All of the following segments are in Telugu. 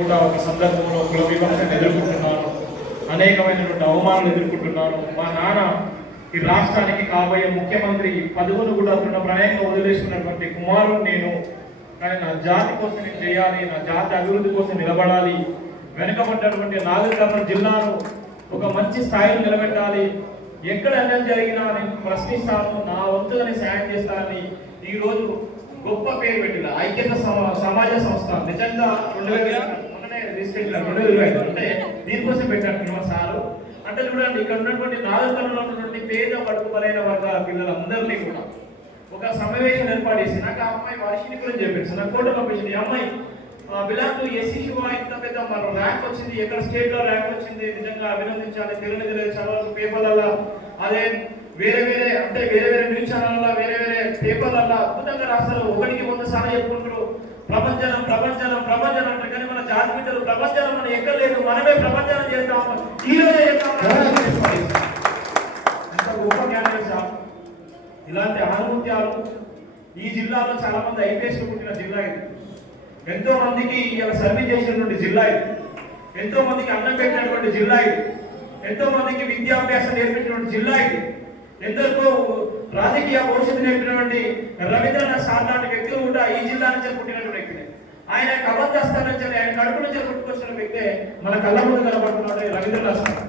కూడా ఒక సందర్భంలో కుల వివక్షను ఎదుర్కొంటున్నాను, అనేకమైనటువంటి అవమానాలు ఎదుర్కొంటున్నాను. మా నాన్న ఈ రాష్ట్రానికి కాబోయే ముఖ్యమంత్రి పదవులు కూడా తన ప్రణయంగా వదిలేసుకున్నటువంటి కుమారుడు నేను. కానీ నా జాతి కోసం నేను చేయాలి, నా జాతి అభివృద్ధి కోసం నిలబడాలి, వెనుకబడ్డటువంటి నాగర్ కర్నూలు జిల్లాను ఒక మంచి స్థాయిలో నిలబెట్టాలి, ఎక్కడ అన్యాయం జరిగినా నేను ప్రశ్నిస్తాను, నా వంతుగానే సాయం చేస్తానని ఈరోజు గొప్ప పేరు పెట్టిన ఐక్యత సమాజ సంస్థ నిజంగా 2020 అంటే దీనికోసం పెట్టారు సారు. అంటే చూడండి, ఇక్కడ ఉన్నటువంటి నాగర్ కర్నూలులో ఉన్నటువంటి పేద పడుకోలేని వర్గాల పిల్లలందరినీ కూడా ఒక సమావేశం ఏర్పాటు చేసి నాకు ఆ అమ్మాయి వర్షిని గురించి చెప్పేసి నాకు ఫోటో పంపించింది. ఈ అమ్మాయి బిలాంగ్ ఎస్సీ శివ ఇంత పెద్ద మన ర్యాంక్ వచ్చింది, ఎక్కడ స్టేట్ లో ర్యాంక్ వచ్చింది, నిజంగా అభినందించాలి. తెలుగు చదవాలి పేపర్లలో, అదే వేరే వేరే న్యూస్ ఛానల్లో వేరే పేపర్లలో అద్భుతంగా రాస్తారు. ఒకటికి 100 సార్లు చెప్పుకుంటారు ప్రపంచం ప్రపంచం ప్రపంచం అంటారు. కానీ మన జాతి బిడ్డలు ప్రపంచం మనం ఎక్కడ లేదు, మనమే ప్రపంచం చేద్దాం, ఈ రోజే చేద్దాం. ఇంత గొప్ప క్యాండిడేట్స్. ఇలాంటి ఆనుమత్యాలు ఈ జిల్లాలో చాలా మంది ఐపీఎస్ పుట్టిన జిల్లా ఇది. ఎంతో మందికి ఇలా సర్వీస్ చేసినటువంటి జిల్లా ఇది. ఎంతో మందికి అన్నం పెట్టినటువంటి జిల్లా ఇది. ఎంతో మందికి విద్యాభ్యాసం నేర్పించినటువంటి జిల్లా ఇది. ఎందరికో రాజకీయ భవిష్యత్తు నేర్పినటువంటి రవీంద్రనాథ్ సార్ లాంటి వ్యక్తులు కూడా ఈ జిల్లా నుంచి పుట్టినటువంటి వ్యక్తి. ఆయన కబంధస్థానం నుంచి ఆయన కడుపు నుంచి పుట్టుకొచ్చిన వ్యక్తే మన కళ్ళ ముందు కనబడుతున్నాడు రవీంద్రనాథ్ సార్.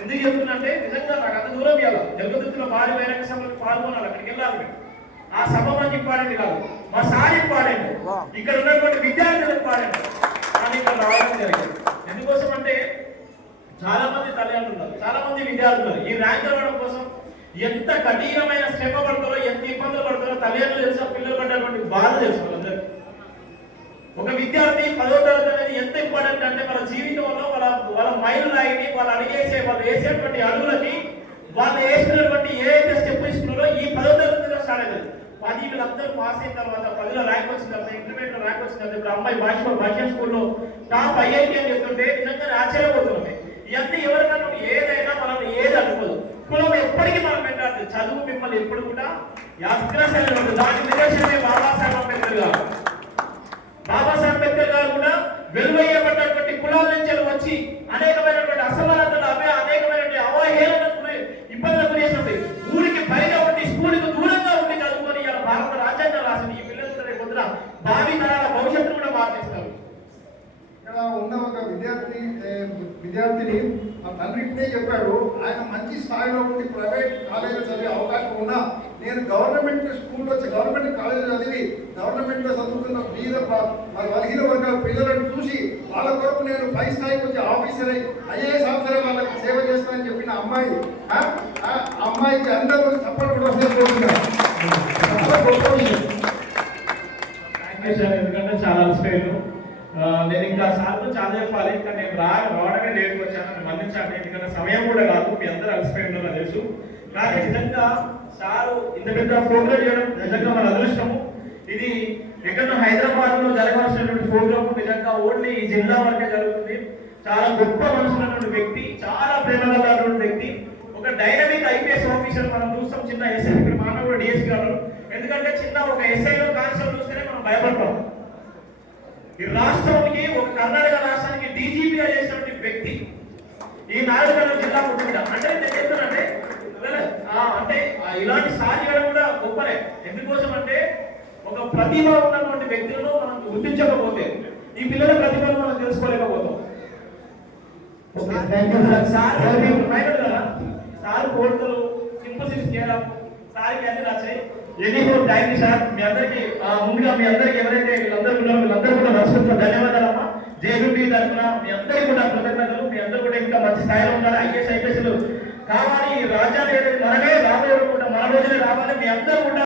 ఎందుకు చెప్తున్నంటే నిజంగా నాకు అంత దూరం ఇవ్వాలి. జగదుత్తులో భారీ బహిరంగ సభలకు పాల్గొనాలి, అక్కడికి వెళ్ళాలి. ఆ సభ మనకి ఇంపార్టెంట్ కాదు, మా సార్ ఇంపార్టెంట్, ఇక్కడ ఉన్నటువంటి విద్యార్థులు ఇంపార్టెంట్. కానీ ఇక్కడ రావడం జరిగింది. ఎందుకోసం అంటే చాలా మంది తల్లిదండ్రులు ఉన్నారు, చాలా మంది విద్యార్థులు ఈ ర్యాంక్ రావడం కోసం ఎంత కఠినమైన శ్రమ పడతారో, ఎంత ఇబ్బందులు పడతారో తల్లిదండ్రులు తెలుసు, పిల్లలు పడ్డటువంటి బాధ తెలుసు వాళ్ళందరికీ. ఒక విద్యార్థి 10వ తరగతి అనేది ఎంత ఇంపార్టెంట్ అంటే వాళ్ళ జీవితంలో వాళ్ళ మైలు రాయిని వాళ్ళు వేసేటువంటి అడుగులకి వాళ్ళు వేసినటువంటి ఏదైతే స్టెప్ ఇస్తున్నారో ఈ 10వ తరగతిలో స్టార్ట్ అవుతుంది. 10 వీళ్ళందరూ పాస్ అయిన తర్వాత 10లో ర్యాంక్ వచ్చిన తర్వాత ఇంటర్మీడియట్ లో ర్యాంక్ వచ్చిన తర్వాత ఇప్పుడు అమ్మాయి భాష్య స్కూల్లో టాప్ ఐఐటి అని చెప్తుంటే నిజంగా ఆశ్చర్యపోతున్నాయి. ఇవన్నీ ఎవరికన్నా ఏదైనా మనల్ని ఏది అనుకోదు. కులం ఎప్పటికీ మనం పెట్టాలి. చదువు మిమ్మల్ని ఎప్పుడు కూడా అగ్రశైలి ఉంటుంది. దాని నిదర్శనమే బాబాసాహెబ్ అంబేద్కర్ గారు. బాబాసాహెబ్ అంబేద్కర్ గారు కూడా వెలువయ్యబడ్డటువంటి కులాల నుంచి వచ్చి అనేకమైనటువంటి అసమానతలు అనేకమైనటువంటి అవహేళనకు ఇబ్బందులు చేసినప్పుడు ఊరికి పైగా ఉండి స్కూల్కి దూరంగా ఉండి చదువుకొని ఇలా భారత రాజ్యాంగం రాసింది. ఈ పిల్లలు కూడా రేపు పొద్దున భావి తరాల భవిష్యత్తు కూడా మార్చేస్తారు. ఇక్కడ ఉన్న ఒక విద్యార్థిని ఆ తండ్రి ఇప్పుడే చెప్పాడు, ఆయన మంచి స్థాయిలో ఉండి ప్రైవేట్ కాలేజీలో చదివే అవకాశం ఉన్నా నేను గవర్నమెంట్ స్కూల్లో గవర్నమెంట్ కాలేజీలో చదివి గవర్నమెంట్లో చదువుతున్న బలహీన వర్గాల పిల్లలను చూసి వాళ్ళ కొరకు నేను పై స్థాయికి వచ్చి ఆఫీసర్ అయి ఐఏఎస్ ఆఫీసర్ వాళ్ళకి సేవ చేస్తానని చెప్పిన అమ్మాయి, ఆ అమ్మాయికి అందరూ సపోర్ట్ కూడా ఎందుకంటే చాలా అలసిపోయాను. నేను ఇంకా సార్లు చాలా చెప్పాలి, ఇంకా నేను రావడమే లేట్కి వచ్చాను, మన్నించండి. ఎందుకంటే సమయం కూడా కాదు, మీ అందరూ అలసిపోయి ఉండాలని తెలుసు. కానీ నిజంగా సారు ఇంత పెద్ద ప్రోగ్రామ్ చేయడం నిజంగా మన అదృష్టము. ఇది ఎక్కడో హైదరాబాద్ లో జరగాల్సినటువంటి ప్రోగ్రామ్ నిజంగా ఓన్లీ ఈ జిల్లా వరకే జరుగుతుంది. చాలా గొప్ప మనసున్నటువంటి వ్యక్తి, చాలా ప్రేమగలటువంటి వ్యక్తి, ఒక డైనమిక్ ఐపీఎస్ ఆఫీసర్. మనం చూస్తాం చిన్న ఎస్ఐ, ఇక్కడ మానవుడు డిఎస్పీ గారు. ఎందుకంటే చిన్న ఒక ఎస్ఐలో కానిస్టేబుల్ చూస్తేనే మనం భయపడతాం. ఈ రాష్ట్రానికి ఒక కర్ణాటక రాష్ట్రానికి డీజీపీగా చేసినటువంటి వ్యక్తి ఈ నాగర్ కర్నూలు జిల్లా పుట్టిన. అంటే నేను చెప్తానంటే అంటే ఇలాంటి సాధ్యం కూడా గొప్పనే. ఎందుకోసం అంటే ఒక ప్రతిభ ఉన్నటువంటి వ్యక్తులను మనం గుర్తించకపోతే ఈ పిల్లల ప్రతిభను మనం తెలుసుకోలేకపోతాం. సార్ కోరికలు సింపసిస్ చేయడం సార్కి అన్ని నచ్చాయి. Thank you sir. మీ అందరికి ముందుగా మీ అందరికి ఎవరైతే వీళ్ళందరూ కూడా మనస్ఫూర్తిగా ధన్యవాదాలమ్మా. జేబీపీ తరఫున మీ అందరికీ కూడా కృతజ్ఞతలు. మీ అందరూ కూడా ఇంకా మంచి స్థాయిలో ఉండాలి, ఐఏఎస్ ఐపీఎస్లు కావాలి. రాజ్యాలు మనమే రాబోయే కూడా మన రోజులే రావాలి. మీ అందరూ కూడా